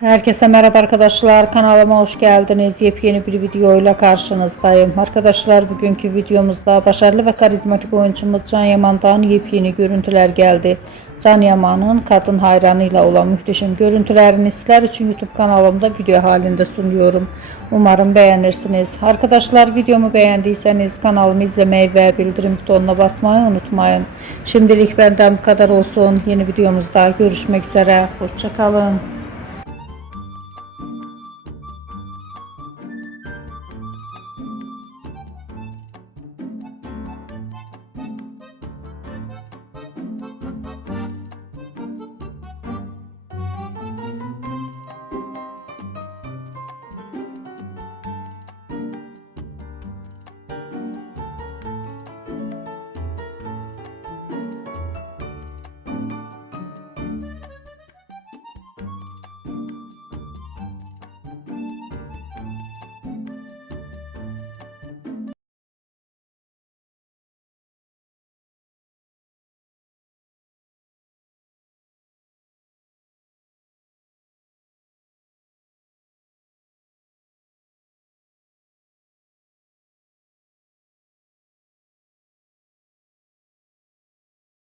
Herkese merhaba arkadaşlar, kanalıma hoş geldiniz. Yepyeni bir videoyla karşınızdayım. Arkadaşlar, bugünkü videomuzda başarılı ve karizmatik oyuncumuz Can Yaman'dan yepyeni görüntüler geldi. Can Yaman'ın kadın hayranıyla olan muhteşem görüntülerini sizler için YouTube kanalımda video halinde sunuyorum. Umarım beğenirsiniz. Arkadaşlar, videomu beğendiyseniz kanalımı izlemeyi ve bildirim butonuna basmayı unutmayın. Şimdilik benden bu kadar olsun. Yeni videomuzda görüşmek üzere. Hoşça kalın.